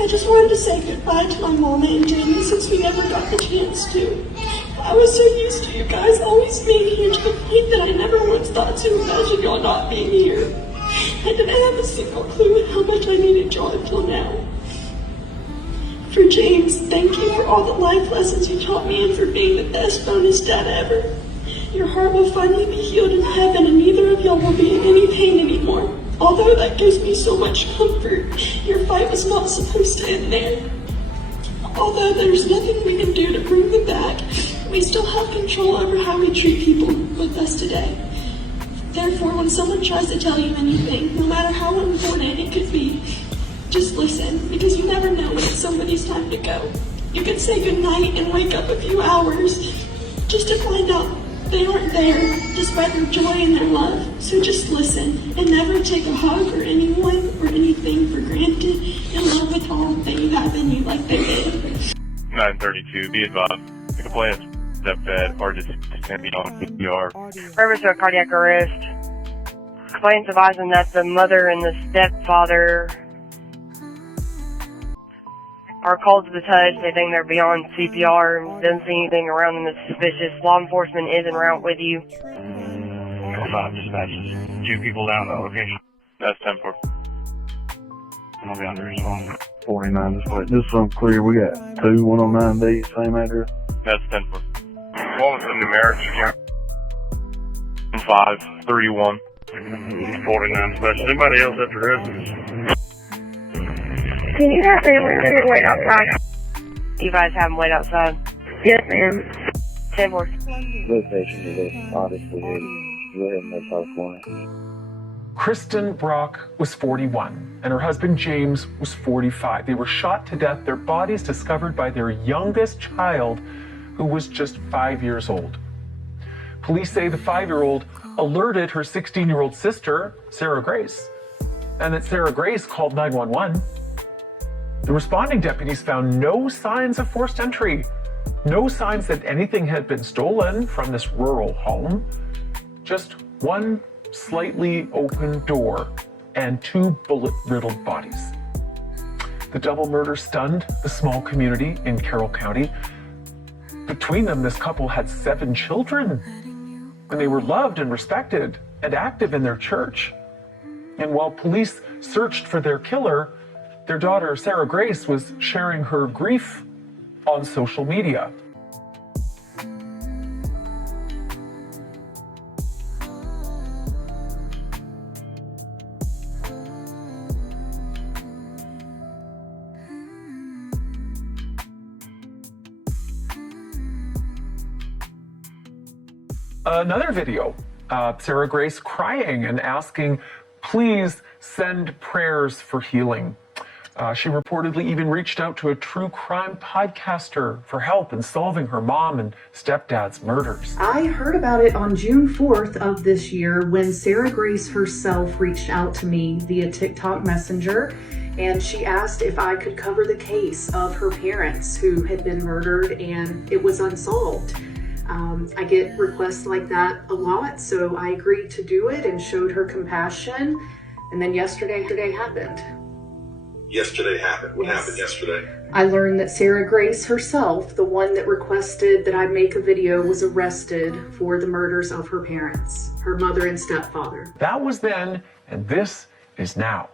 I just wanted to say goodbye to my mama and Jamie since we never got the chance to. I was so used to you guys always being here to the point that I never once thought to imagine y'all not being here. I didn't have a single clue how much I needed y'all until now. For James, thank you for all the life lessons you taught me and for being the best bonus dad ever. Your heart will finally be healed in heaven and neither of y'all will be in any pain anymore. Although that gives me so much comfort, your fight was not supposed to end there. Although there's nothing we can do to bring them back, we still have control over how we treat people with us today. Therefore, when someone tries to tell you anything, no matter how important it could be, just listen, because you never know when it's somebody's time to go. You could say goodnight and wake up a few hours just to find out they aren't there, despite their joy and their love. So just listen and never take a hug or anyone or anything for granted and love with all that you have in you like they did. 932, be advised. The complainant's stepdad are just standing on CPR. Purpose of cardiac arrest. Complainant's advising that the mother and the stepfather are called to the touch. They think they're beyond CPR and doesn't see anything around them that's suspicious. Law enforcement is en route with you. 5 dispatches. 2 people down at the location. That's 10-4. I'll be under his phone. 49 display. Just so I'm clear, we got 2, 1 on 9D, same address. That's 10-4. What was the numerics again? 531. 49 dispatches. Anybody else at the residence? Can you have them wait outside? You guys have them wait outside? Yes, ma'am. 10-4. Location of this, obviously, we're in North California. Kristen Brock was 41 and her husband James was 45. They were shot to death, their bodies discovered by their youngest child, who was just 5 years old. Police say the 5-year-old alerted her 16-year-old sister, Sarah Grace, and that Sarah Grace called 911. The responding deputies found no signs of forced entry, no signs that anything had been stolen from this rural home, just one slightly open door and 2 bullet-riddled bodies. The double murder stunned the small community in Carroll County. Between them, this couple had 7 children, and they were loved and respected and active in their church. And while police searched for their killer, their daughter, Sarah Grace, was sharing her grief on social media. Another video, Sarah Grace crying and asking, please send prayers for healing. She reportedly even reached out to a true crime podcaster for help in solving her mom and stepdad's murders. I heard about it on June 4th of this year when Sarah Grace herself reached out to me via TikTok Messenger, and she asked if I could cover the case of her parents who had been murdered and it was unsolved. I get requests like that a lot, so I agreed to do it and showed her compassion. And then yesterday happened. Yesterday happened? What happened yesterday? I learned that Sarah Grace herself, the one that requested that I make a video, was arrested for the murders of her parents, her mother and stepfather. That was then, and this is now.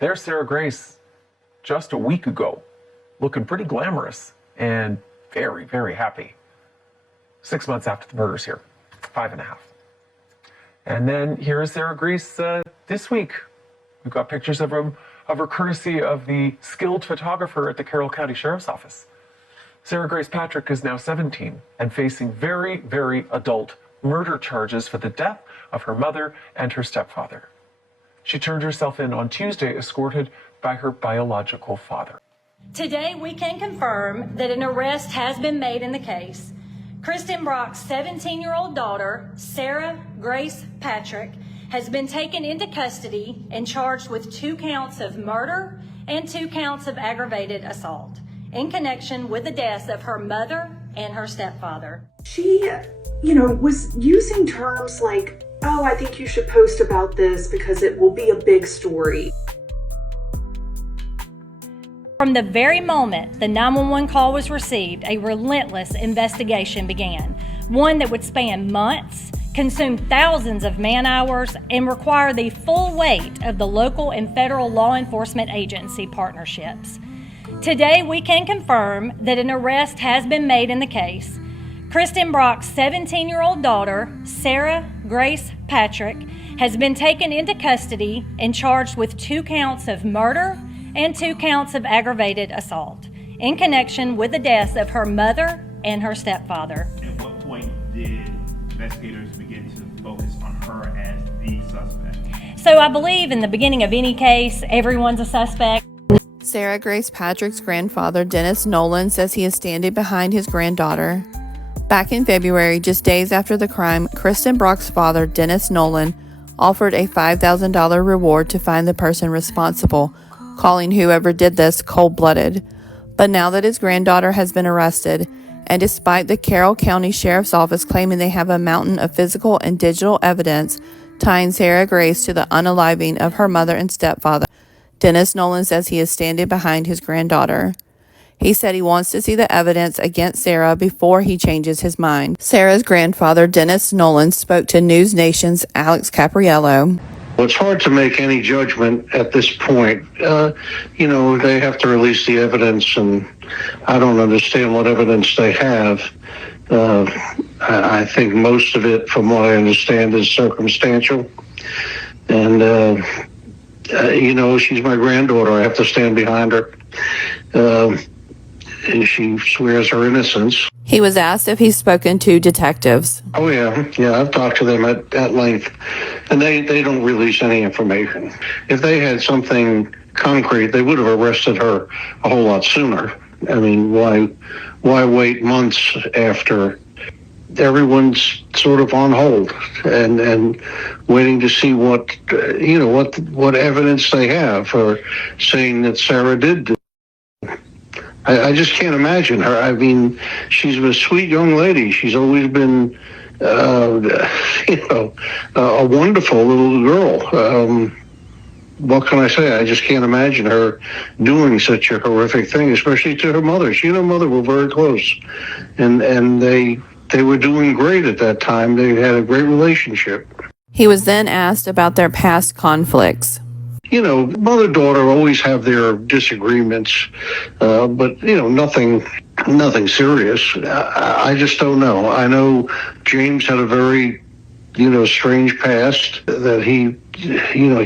There's Sarah Grace just a week ago, looking pretty glamorous and very, very happy. 6 months after the murders here, 5.5. And then here is Sarah Grace this week. We've got pictures of her courtesy of the skilled photographer at the Carroll County Sheriff's Office. Sarah Grace Patrick is now 17 and facing very, very adult murder charges for the death of her mother and her stepfather. She turned herself in on Tuesday, escorted by her biological father. Today, we can confirm that an arrest has been made in the case. Kristen Brock's 17-year-old daughter, Sarah Grace Patrick, has been taken into custody and charged with 2 counts of murder and 2 counts of aggravated assault in connection with the deaths of her mother and her stepfather. She, was using terms like, oh, I think you should post about this because it will be a big story. From the very moment the 911 call was received, a relentless investigation began, one that would span months, consume thousands of man-hours, and require the full weight of the local and federal law enforcement agency partnerships. Today, we can confirm that an arrest has been made in the case. Kristen Brock's 17-year-old daughter, Sarah Grace Patrick, has been taken into custody and charged with 2 counts of murder and 2 counts of aggravated assault in connection with the deaths of her mother and her stepfather. At what point did investigators begin to focus on her as the suspect? So I believe in the beginning of any case, everyone's a suspect. Sarah Grace Patrick's grandfather, Dennis Nolan, says he is standing behind his granddaughter. Back in February, just days after the crime, Kristen Brock's father, Dennis Nolan, offered a $5,000 reward to find the person responsible, calling whoever did this cold-blooded. But now that his granddaughter has been arrested, and despite the Carroll County Sheriff's Office claiming they have a mountain of physical and digital evidence tying Sarah Grace to the unaliving of her mother and stepfather, Dennis Nolan says he is standing behind his granddaughter. He said he wants to see the evidence against Sarah before he changes his mind. Sarah's grandfather, Dennis Nolan, spoke to News Nation's Alex Capriello. Well, it's hard to make any judgment at this point. They have to release the evidence, and I don't understand what evidence they have. I think most of it, from what I understand, is circumstantial. And, she's my granddaughter. I have to stand behind her. And she swears her innocence. He was asked if he's spoken to detectives. Oh, yeah. Yeah, I've talked to them at length. And they don't release any information. If they had something concrete, they would have arrested her a whole lot sooner. I mean, why wait months after everyone's sort of on hold and waiting to see what evidence they have for saying that Sarah did this? I just can't imagine her. I mean, she's a sweet young lady. She's always been, a wonderful little girl. What can I say? I just can't imagine her doing such a horrific thing, especially to her mother. She and her mother were very close, and they were doing great at that time. They had a great relationship. He was then asked about their past conflicts. Mother-daughter always have their disagreements, but, nothing serious. I just don't know. I know James had a very, strange past, that he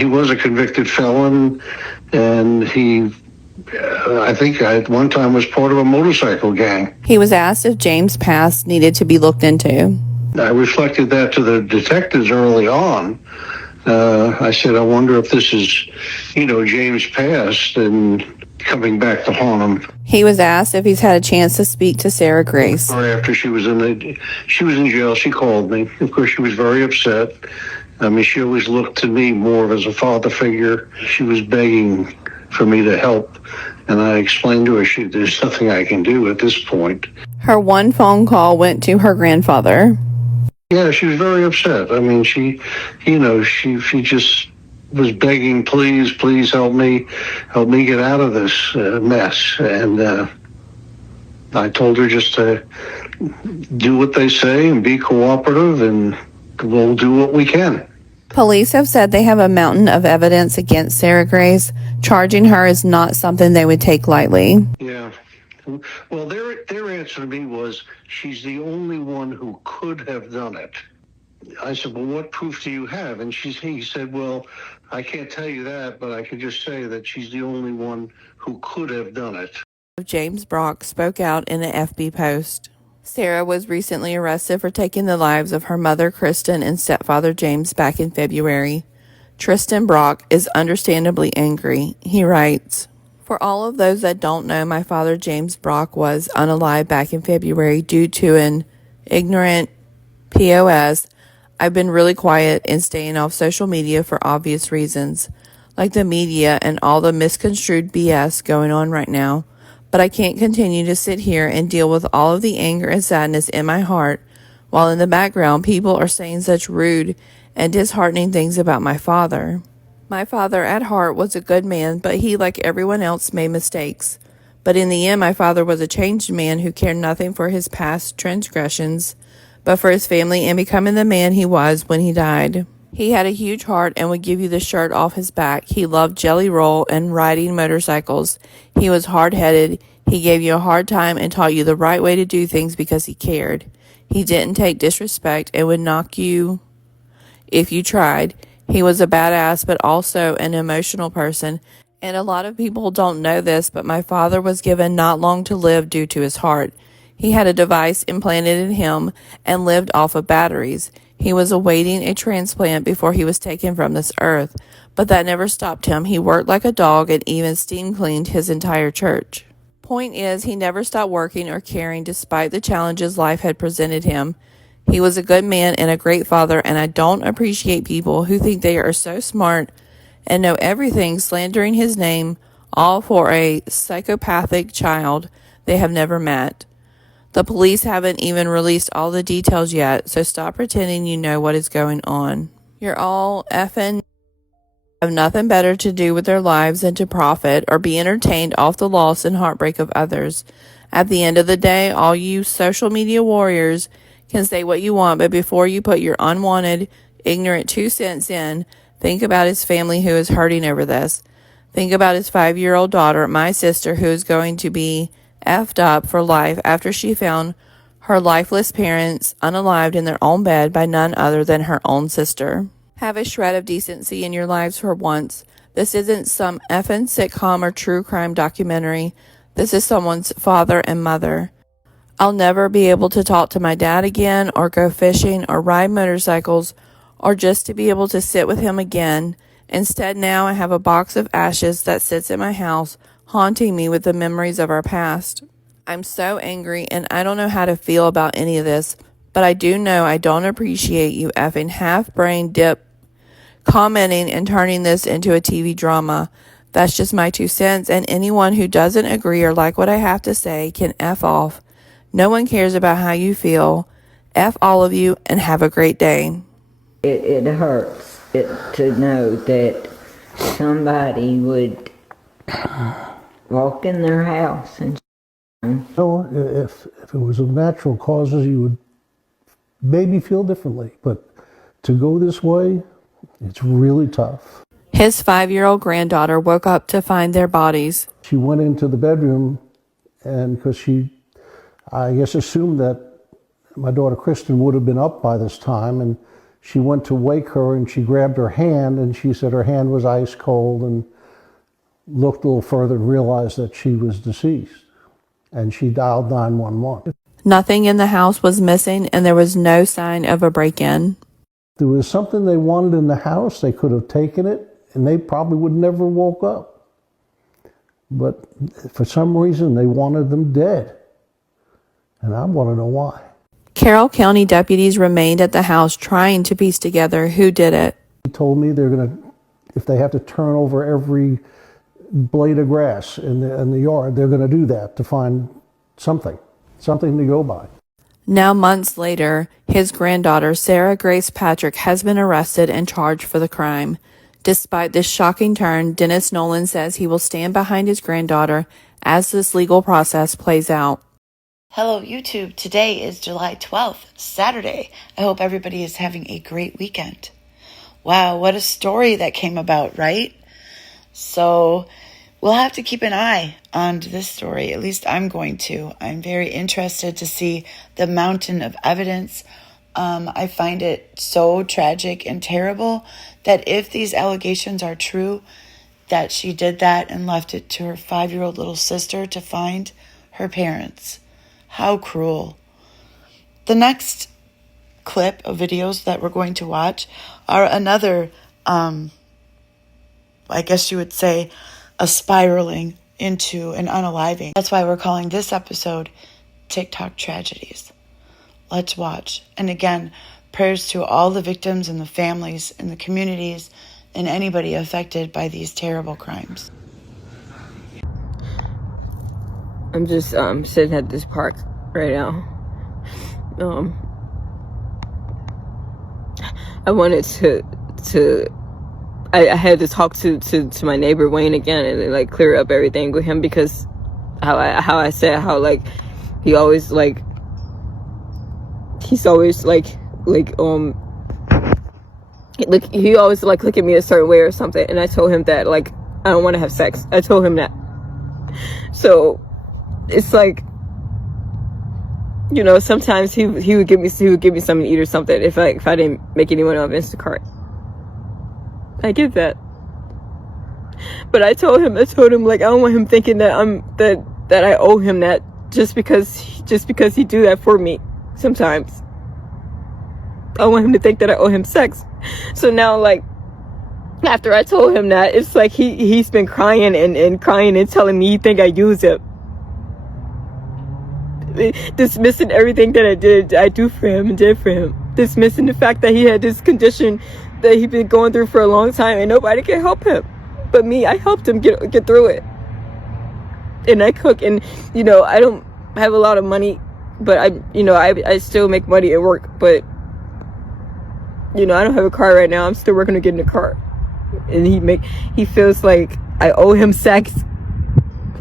was a convicted felon, and I think at one time was part of a motorcycle gang. He was asked if James' past needed to be looked into. I reflected that to the detectives early on. I said, I wonder if this is, James' past and coming back to haunt him. He was asked if he's had a chance to speak to Sarah Grace. Right after she was in jail, she called me. Of course, she was very upset. I mean, she always looked to me more as a father figure. She was begging for me to help, and I explained to her there's nothing I can do at this point. Her one phone call went to her grandfather. Yeah, she was very upset. I mean, she just was begging, please help me get out of this mess. And I told her just to do what they say and be cooperative, and we'll do what we can. Police have said they have a mountain of evidence against Sarah Grace. Charging her is not something they would take lightly. Yeah. Well, their answer to me was, she's the only one who could have done it. I said, well, what proof do you have? And he said, well, I can't tell you that, but I could just say that she's the only one who could have done it. James Brock spoke out in an FB post. Sarah was recently arrested for taking the lives of her mother, Kristen, and stepfather, James, back in February. Tristan Brock is understandably angry. He writes, "For all of those that don't know, my father, James Brock, was unalive back in February due to an ignorant POS. I've been really quiet and staying off social media for obvious reasons, like the media and all the misconstrued BS going on right now. But I can't continue to sit here and deal with all of the anger and sadness in my heart while in the background people are saying such rude and disheartening things about my father. My father at heart was a good man, but he, like everyone else, made mistakes. But in the end, my father was a changed man who cared nothing for his past transgressions, but for his family and becoming the man he was when he died. He had a huge heart and would give you the shirt off his back. He loved jelly roll and riding motorcycles. He was hard-headed. He gave you a hard time and taught you the right way to do things because he cared. He didn't take disrespect and would knock you if you tried. He was a badass, but also an emotional person. And a lot of people don't know this, but my father was given not long to live due to his heart. He had a device implanted in him and lived off of batteries. He was awaiting a transplant before he was taken from this earth, but that never stopped him. He worked like a dog and even steam cleaned his entire church. Point is, he never stopped working or caring despite the challenges life had presented him. He was a good man and a great father, and I don't appreciate people who think they are so smart and know everything, slandering his name, all for a psychopathic child they have never met. The police haven't even released all the details yet, so stop pretending you know what is going on. You're all effing have nothing better to do with their lives than to profit or be entertained off the loss and heartbreak of others. At the end of the day, all you social media warriors can say what you want, but before you put your unwanted, ignorant 2 cents in, think about his family who is hurting over this. Think about his 5-year-old daughter, my sister, who is going to be effed up for life after she found her lifeless parents unalived in their own bed by none other than her own sister. Have a shred of decency in your lives for once. This isn't some effing sitcom or true crime documentary. This is someone's father and mother. I'll never be able to talk to my dad again or go fishing or ride motorcycles or just to be able to sit with him again. Instead, now I have a box of ashes that sits in my house, haunting me with the memories of our past. I'm so angry and I don't know how to feel about any of this, but I do know I don't appreciate you effing half-brain dip commenting and turning this into a TV drama. That's just my 2 cents, and anyone who doesn't agree or like what I have to say can F off. No one cares about how you feel. F all of you and have a great day. It hurts to know that somebody would walk in their house and if it was of natural causes, you would maybe feel differently, but to go this way, it's really tough. His 5-year-old granddaughter woke up to find their bodies. She went into the bedroom, and because she, I guess, assumed that my daughter Kristen would have been up by this time, and she went to wake her, and she grabbed her hand, and she said her hand was ice cold, and looked a little further and realized that she was deceased, and she dialed 911. Nothing in the house was missing, and there was no sign of a break-in. There was something they wanted in the house, they could have taken it, and they probably would never woke up. But for some reason, they wanted them dead. And I want to know why. Carroll County deputies remained at the house trying to piece together who did it. He told me they're going to, if they have to turn over every blade of grass in the yard, they're going to do that to find something to go by. Now, months later, his granddaughter, Sarah Grace Patrick, has been arrested and charged for the crime. Despite this shocking turn, Dennis Nolan says he will stand behind his granddaughter as this legal process plays out. Hello, YouTube. Today is July 12th, Saturday. I hope everybody is having a great weekend. Wow, what a story that came about, right? So we'll have to keep an eye on this story. At least I'm going to. I'm very interested to see the mountain of evidence. I find it so tragic and terrible that if these allegations are true, that she did that and left it to her 5-year-old little sister to find her parents. How cruel. The next clip of videos that we're going to watch are another, I guess you would say, a spiraling into an unaliving. That's why we're calling this episode TikTok Tragedies. Let's watch. And again, prayers to all the victims and the families and the communities and anybody affected by these terrible crimes. I'm just sitting at this park right now. I wanted to I had to talk to my neighbor Wayne again and like clear up everything with him, because how I said how like he always like he's always like he always like look at me a certain way or something, and I told him that like I don't want to have sex. I told him that. So it's like, you know, sometimes he would give me something to eat or something if I didn't make anyone on Instacart. I get that, but I told him like I don't want him thinking that that I owe him that just because he do that for me. Sometimes I want him to think that I owe him sex. So now, like, after I told him that, it's like he's been crying and crying and telling me he think I use him, dismissing everything that I do for him and did for him, dismissing the fact that he had this condition that he'd been going through for a long time and nobody can help him but me. I helped him get through it, and I cook, and you know, I don't have a lot of money, but I still make money at work, but you know, I don't have a car right now. I'm still working to get in a car, and he feels like I owe him sex,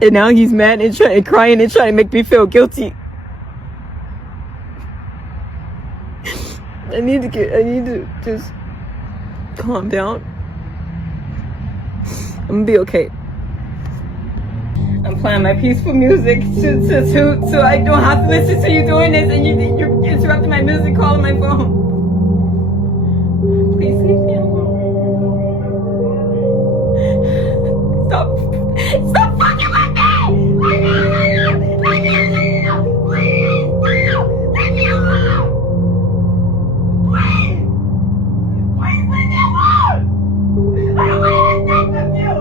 and now he's mad and crying and trying to make me feel guilty. I need to just calm down. I'm gonna be okay. I'm playing my peaceful music so I don't have to listen to you doing this, and you're interrupting my music, calling my phone. Please leave me alone. Stop fucking with me! Leave me alone! Leave me alone! Please! Leave me alone! Please! Please leave me alone! I don't want any sex with you!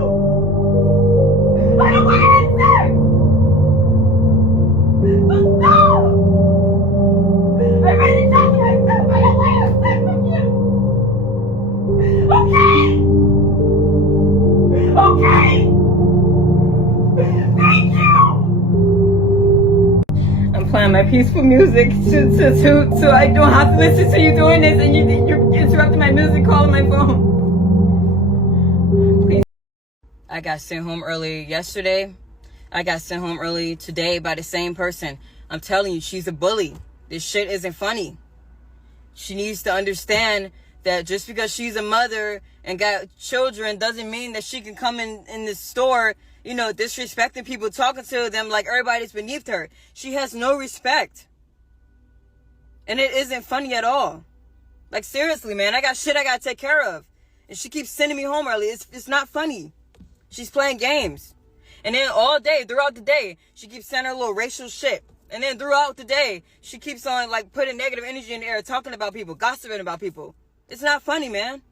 I don't want any sex! Stop! I really don't want sex! I don't want any sex with you! Okay! Okay! Thank you! I'm playing my peaceful music so I don't have to listen to you doing this, and you're interrupting my music, calling my phone. Please. I got sent home early yesterday. I got sent home early today by the same person. I'm telling you, she's a bully. This shit isn't funny. She needs to understand that just because she's a mother and got children doesn't mean that she can come in this store, you know, disrespecting people, talking to them like everybody's beneath her. She has no respect. And it isn't funny at all. Like, seriously, man, I got shit I gotta take care of. And she keeps sending me home early. It's not funny. She's playing games. And then all day, throughout the day, she keeps sending her little racial shit. And then throughout the day, she keeps on, like, putting negative energy in the air, talking about people, gossiping about people. It's not funny, man.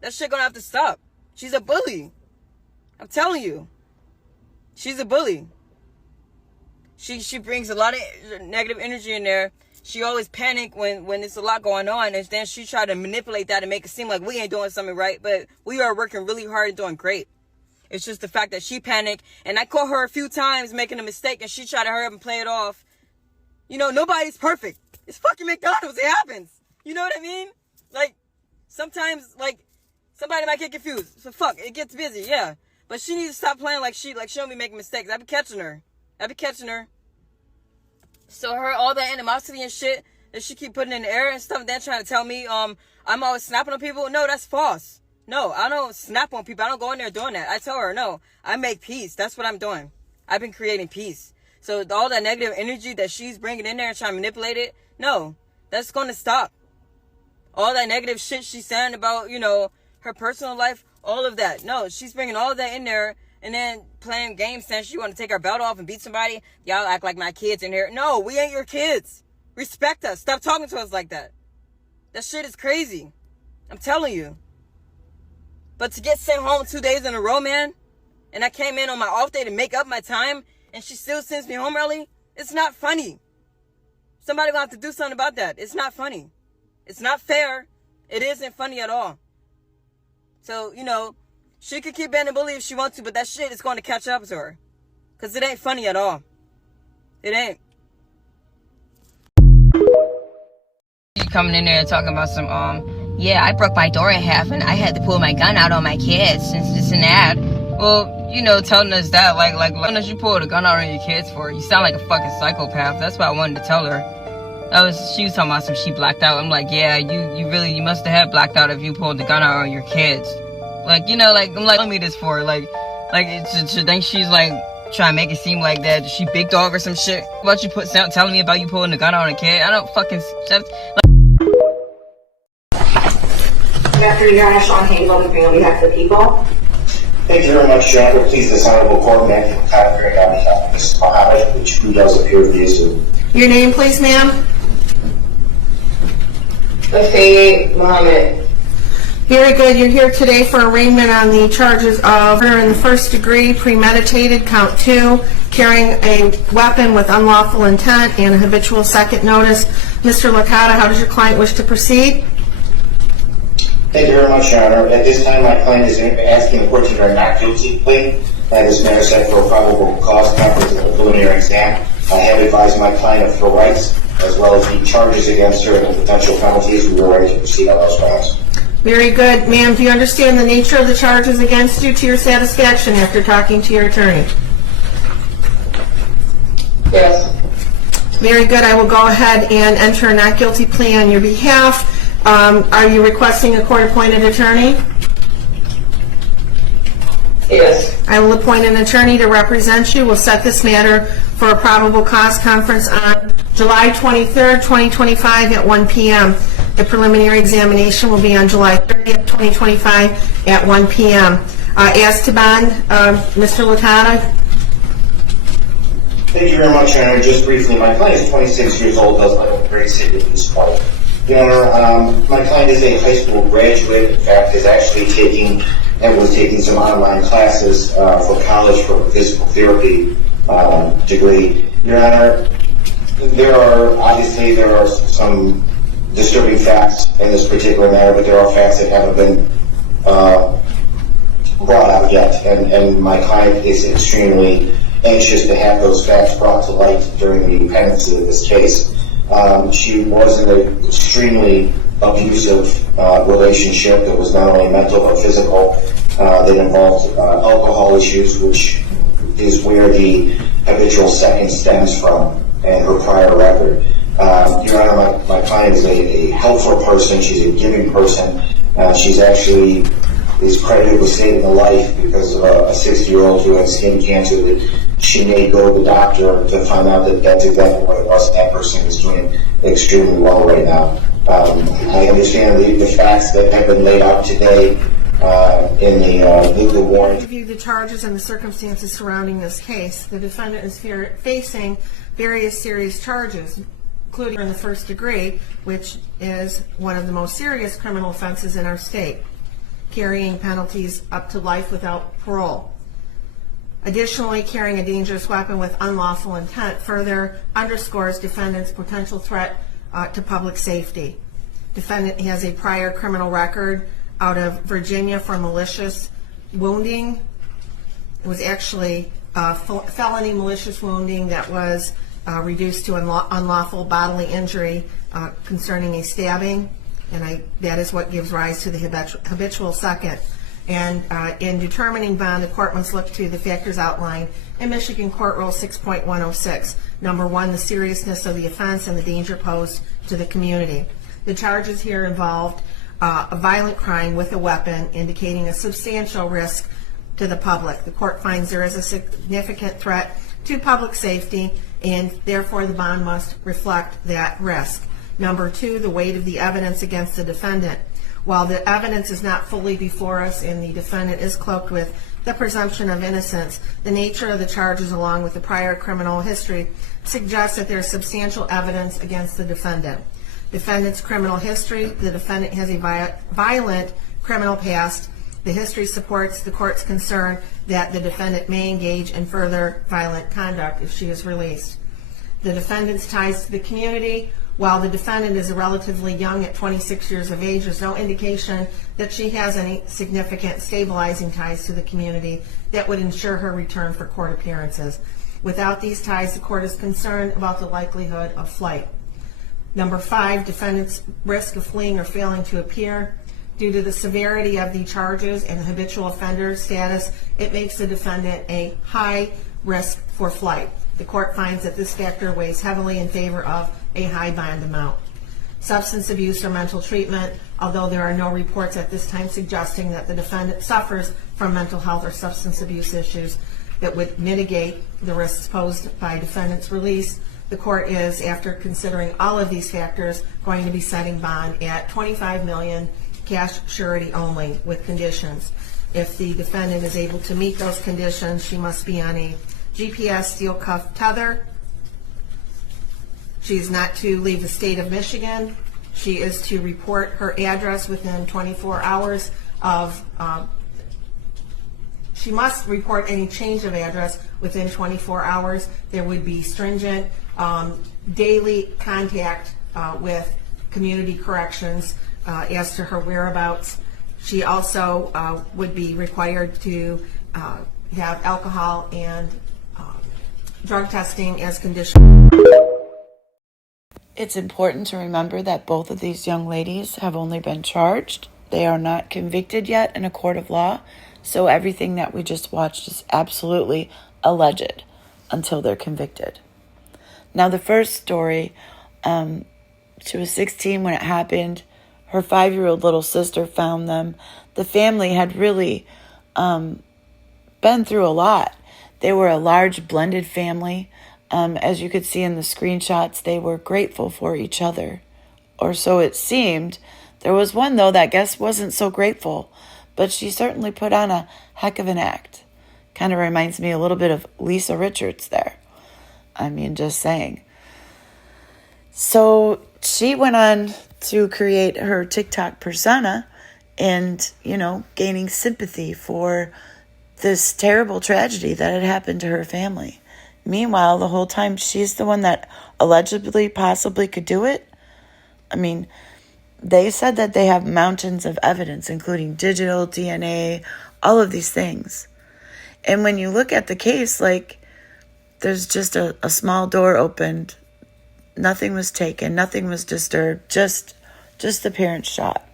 That shit gonna have to stop. She's a bully. I'm telling you. She's a bully. She brings a lot of negative energy in there. She always panic when there's a lot going on, and then she try to manipulate that and make it seem like we ain't doing something right, but we are working really hard and doing great. It's just the fact that she panicked, and I caught her a few times making a mistake, and she tried to hurry up and play it off. You know, nobody's perfect. It's fucking McDonald's. It happens. You know what I mean? Like, sometimes, like, somebody might get confused. So fuck, it gets busy, yeah. But she needs to stop playing like she don't be making mistakes. I be catching her. So all that animosity and shit that she keep putting in the air and stuff, then trying to tell me I'm always snapping on people. No, that's false. No, I don't snap on people. I don't go in there doing that. I tell her, no, I make peace. That's what I'm doing. I've been creating peace. So all that negative energy that she's bringing in there and trying to manipulate it, no, that's going to stop. All that negative shit she's saying about, you know, her personal life, all of that. No, she's bringing all of that in there and then playing games saying she want to take her belt off and beat somebody. Y'all act like my kids in here. No, we ain't your kids. Respect us. Stop talking to us like that. That shit is crazy. I'm telling you. But to get sent home 2 days in a row, man, and I came in on my off day to make up my time, and she still sends me home early, it's not funny. Somebody gonna have to do something about that. It's not funny. It's not fair. It isn't funny at all. So, you know, she could keep being a bully if she wants to, but that shit is going to catch up to her. Because it ain't funny at all. It ain't. She coming in there and talking about some, yeah, I broke my door in half and I had to pull my gun out on my kids since it's an ad. Well, you know, telling us that, like, what did you pull the gun out on your kids for? You sound like a fucking psychopath. That's what I wanted to tell her. She was talking about some she blacked out. I'm like, yeah, you must have had blacked out if you pulled the gun out on your kids. Like, you know, like, I'm like, tell me this for, like, she think she's, like, trying to make it seem like that. She big dog or some shit. About you telling me about you pulling the gun out on a kid? I don't fucking, After your Honor, Sean Hayes on behalf of the people. Thank you very much, Your Honor. Please, this honorable court, may I give a contract on behalf of Mrs. Muhammad, who does appear to be assumed. Your name, please, ma'am? Afeni Muhammad. Very good. You're here today for arraignment on the charges of murder in the first degree, premeditated, count 2, carrying a weapon with unlawful intent, and a habitual second notice. Mr. Licata, how does your client wish to proceed? Thank you very much, Your Honor. At this time, my client is asking the court to enter a not guilty plea. This matter set for a probable cause conference of a preliminary exam. I have advised my client of her rights, as well as the charges against her and the potential penalties. We are ready to proceed on those grounds. Very good. Ma'am, do you understand the nature of the charges against you to your satisfaction after talking to your attorney? Yes. Very good. I will go ahead and enter a not guilty plea on your behalf. Are you requesting a court-appointed attorney? Yes. I will appoint an attorney to represent you. We'll set this matter for a probable cause conference on July 23rd, 2025 at 1 p.m. The preliminary examination will be on July 30th, 2025 at 1 p.m. As to bond, Mr. Licata. Thank you very much, Your Honor. Just briefly, my client is 26 years old, does live in the great city of East Point. Your Honor, my client is a high school graduate. In fact, is actually was taking some online classes for college for a physical therapy degree. Your Honor, there are some disturbing facts in this particular matter, but there are facts that haven't been brought out yet, and my client is extremely anxious to have those facts brought to light during the pendency of this case. She was in an extremely abusive relationship that was not only mental but physical, that involved alcohol issues, which is where the habitual second stems from, and her prior record. Your Honor, my client is a helpful person. She's a giving person. She's actually is credited with saving a life because of a 60-year-old who had skin cancer that she may go to the doctor to find out that that's exactly what it was, and that person is doing extremely well right now. I understand the facts that have been laid out today in the warrant. To review the charges and the circumstances surrounding this case, the defendant is facing various serious charges, including in the first degree, which is one of the most serious criminal offenses in our state, carrying penalties up to life without parole. Additionally, carrying a dangerous weapon with unlawful intent further underscores defendant's potential threat to public safety. Defendant has a prior criminal record out of Virginia for malicious wounding. It was actually felony malicious wounding that was reduced to unlawful bodily injury concerning a stabbing, and that is what gives rise to the habitual second. And in determining bond, the court must look to the factors outlined in Michigan Court Rule 6.106. Number 1, the seriousness of the offense and the danger posed to the community. The charges here involved a violent crime with a weapon, indicating a substantial risk to the public. The court finds there is a significant threat to public safety, and therefore the bond must reflect that risk. Number 2, the weight of the evidence against the defendant. While the evidence is not fully before us and the defendant is cloaked with the presumption of innocence, the nature of the charges along with the prior criminal history suggests that there is substantial evidence against the defendant. Defendant's criminal history: the defendant has a violent criminal past. The history supports the court's concern that the defendant may engage in further violent conduct if she is released. The defendant's ties to the community: while the defendant is relatively young at 26 years of age, there's no indication that she has any significant stabilizing ties to the community that would ensure her return for court appearances. Without these ties, the court is concerned about the likelihood of flight. Number 5, defendant's risk of fleeing or failing to appear. Due to the severity of the charges and the habitual offender status, it makes the defendant a high risk for flight. The court finds that this factor weighs heavily in favor of a high bond amount. Substance abuse or mental treatment, although there are no reports at this time suggesting that the defendant suffers from mental health or substance abuse issues that would mitigate the risks posed by defendant's release, the court is, after considering all of these factors, going to be setting bond at $25 million, cash surety only, with conditions. If the defendant is able to meet those conditions, she must be on a GPS steel cuff tether. She is not to leave the state of Michigan. She is to report her address within 24 hours of, she must report any change of address within 24 hours. There would be stringent daily contact with community corrections as to her whereabouts. She also would be required to have alcohol and drug testing as conditions. It's important to remember that both of these young ladies have only been charged. They are not convicted yet in a court of law, so everything that we just watched is absolutely alleged until they're convicted. Now, the first story, she was 16 when it happened. Her 5-year-old little sister found them. The family had really been through a lot. They were a large blended family. As you could see in the screenshots, they were grateful for each other. Or so it seemed. There was one, though, that I guess wasn't so grateful. But she certainly put on a heck of an act. Kind of reminds me a little bit of Lisa Richards there. I mean, just saying. So she went on to create her TikTok persona and, gaining sympathy for this terrible tragedy that had happened to her family. Meanwhile, the whole time, she's the one that allegedly possibly could do it. I mean, they said that they have mountains of evidence, including digital, DNA, all of these things. And when you look at the case, there's just a small door opened. Nothing was taken. Nothing was disturbed. Just the parents shot.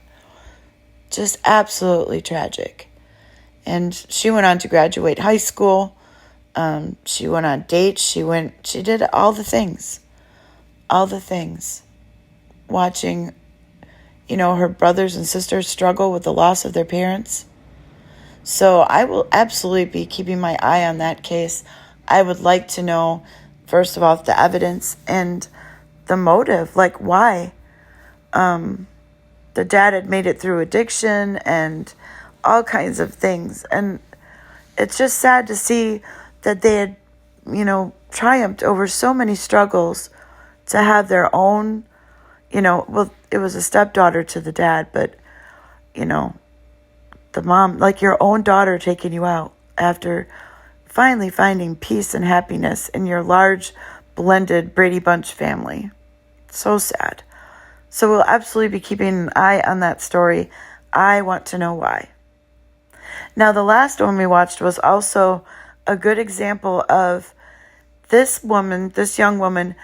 Just absolutely tragic. And she went on to graduate high school. She went on dates. She did all the things. All the things. Watching, her brothers and sisters struggle with the loss of their parents. So I will absolutely be keeping my eye on that case. I would like to know, first of all, the evidence and the motive, why. The dad had made it through addiction and all kinds of things. And it's just sad to see that they had, triumphed over so many struggles to have their own, it was a stepdaughter to the dad, but, the mom, your own daughter taking you out after finally finding peace and happiness in your large, blended Brady Bunch family. So sad. So we'll absolutely be keeping an eye on that story. I want to know why. Now, the last one we watched was also a good example of this young woman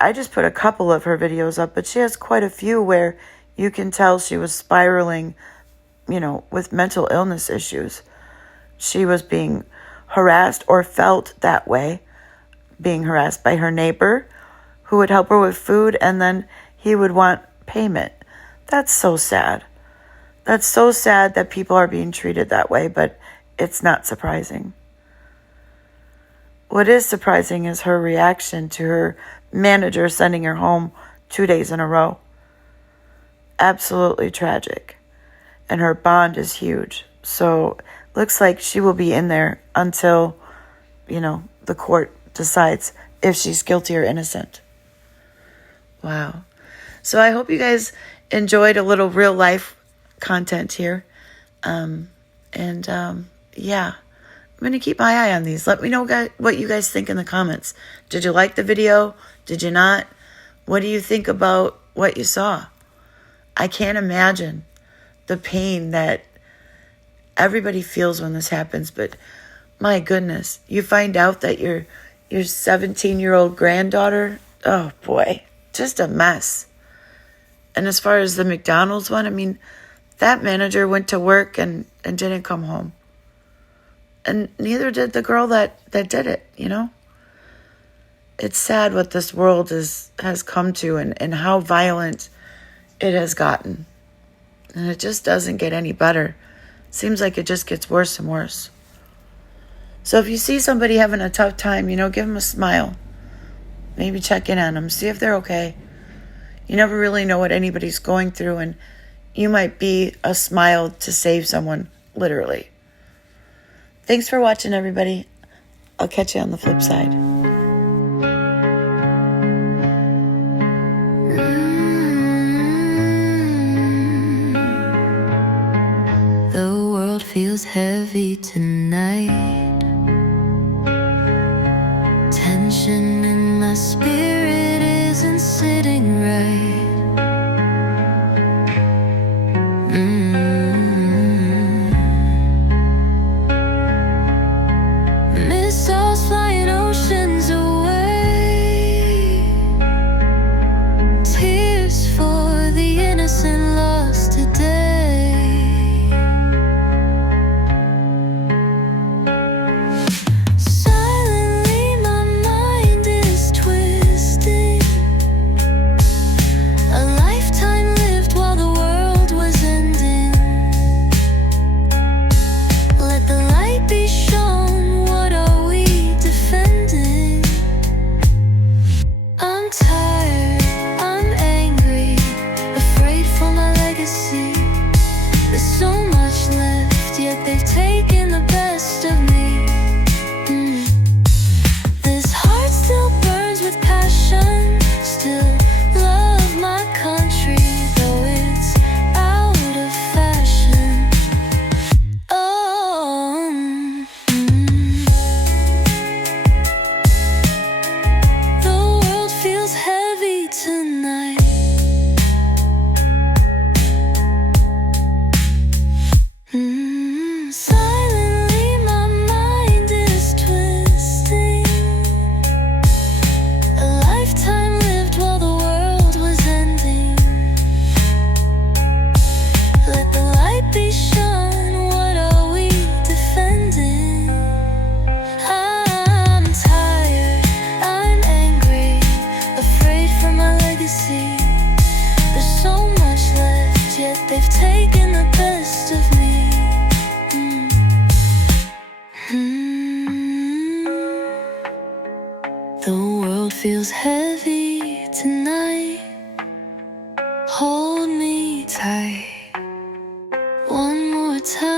I just put a couple of her videos up, but she has quite a few where you can tell she was spiraling, with mental illness issues. She was being harassed or felt that way, being harassed by her neighbor who would help her with food, and then he would want payment. That's so sad. That's so sad that people are being treated that way, but it's not surprising. What is surprising is her reaction to her manager sending her home 2 days in a row. Absolutely tragic. And her bond is huge. So looks like she will be in there until, the court decides if she's guilty or innocent. Wow. So I hope you guys enjoyed a little real life content here. Yeah. I'm going to keep my eye on these. Let me know what you guys think in the comments. Did you like the video? Did you not? What do you think about what you saw? I can't imagine the pain that everybody feels when this happens, but my goodness, you find out that your 17-year-old granddaughter, oh boy, just a mess. And as far as the McDonald's one, I mean, that manager went to work and didn't come home. And neither did the girl that did it, you know? It's sad what this world has come to and how violent it has gotten. And it just doesn't get any better. Seems like it just gets worse and worse. So if you see somebody having a tough time, you know, give them a smile. Maybe check in on them, see if they're okay. You never really know what anybody's going through, and you might be a smile to save someone, literally. Thanks for watching, everybody. I'll catch you on the flip side. The world feels heavy tonight. Tension in my spirit isn't sitting right. Missiles flying oceans away. Tears for the innocent lost today. Silently my mind is twisting. A lifetime lived while the world was ending. Let the light be shown, what are we defending? I'm tired, I'm angry, afraid for my legacy. There's so much left, yet they've taken the best of me. This heart still burns with passion, still love my country, though it's out of fashion. The world feels heavy tonight. Silently my mind is twisting. A lifetime lived while the world was ending. Let the light be shown, what are we defending? I'm tired, I'm angry, afraid for my legacy. There's so much left, yet they've taken the best of me. The world feels heavy tonight. Hold me tight one more time.